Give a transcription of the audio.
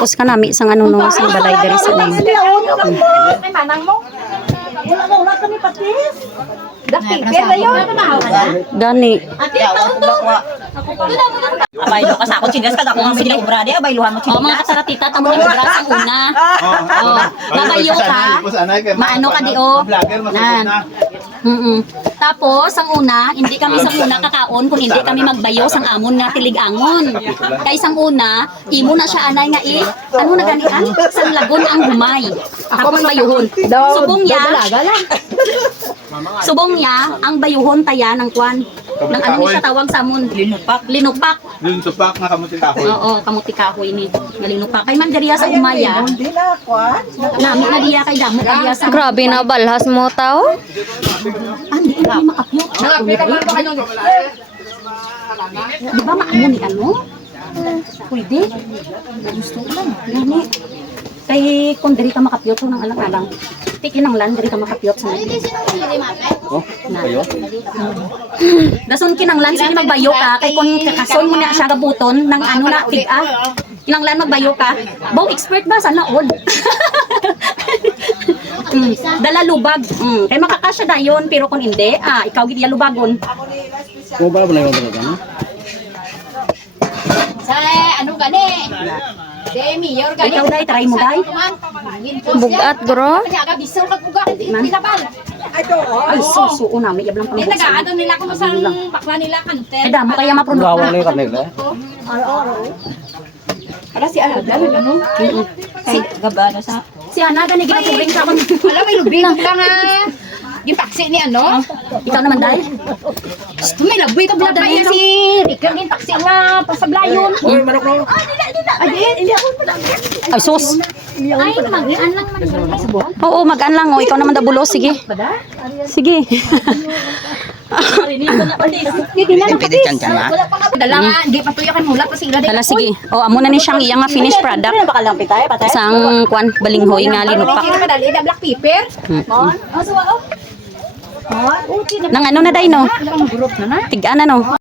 Tapos kanami sang ano no sang balay diri sa una. May manang mo. Wala kami patis. Dati, pero yun. Gani. Abay lo kas ako chinas kada ko ang sige obra di abay luhan mo Oh, mga kasaratita tamo ni obra sang una. Oh, mabayo ka. Maano ka di o. Nan. Tapos sang una, hindi kami sang una kakaon kung hindi kami magbayo sang amon nga tiligangon. Kay sang una, imo na siya anay nga ano na ganian? Sang lagon ang humay. Tapos bayuhon. Subong ya. Subong ya ang bayuhon taya ng kwan. Nang ano ni siya tawag sa amon? Linupak. Linupak. Linupak na kamuting kahoy. Oo, kamuti kahoy ni. Linupak. Kay man diriya sa umaya. Hindi na, kwan. Nami na diya kay damo diriya sa. Grabe na balhas mo tao. Hindi na makapyo. Di ba maamo ni ano? Pwede. Gusto ko lang. Gani. Kay kung diri ka makapyo to ng alang-alang. Tikin ang land diri ka makapyo sa mga. Oh, kayo? Dason kinanglan sige magbayo ka kay kung kakason mo na siya gabuton ng ano na tiga. Kinanglan magbayo ka. Bow expert ba sana all? Dala lubag. Kay makakasya dayon pero kung hindi, ikaw gid ya lubagon. Mo ba na yung talaga? Sa ano gani? Mayor gani. Ikaw dai try mo dai. Bugat bro. Aga bisaw mag-uga pinabal. Ay suso na may yablang Di pang. taga-ano nila kung saan bakla nila kanter. Ay damo kaya maprodukto. Wala yung kanila. Ala si Ana ano? Si gabana sa si Ana gani ginatubring sa kon. Ala may lubing ka nga. Gipaksi ni ano? Ikaw naman dai. May laboy ka blada niya si Ricker din taksi nga pasablayon. Uy, manok no. Ay sus. Ay mag-an lang man sa Oo, mag-an lang oh. Ikaw naman dabulo sige. Sige. Hindi na Pititan ka na. Dala nga, di pa tuyakan mula pa sila. Hala sige. Oh, amo na ni siyang iyang nga finished product. Sang kwan balinghoy nga linupak. Hindi na madali na black pepper. Mon. Oh, suwa oh. Nang ano na dai no? Tigaan na no.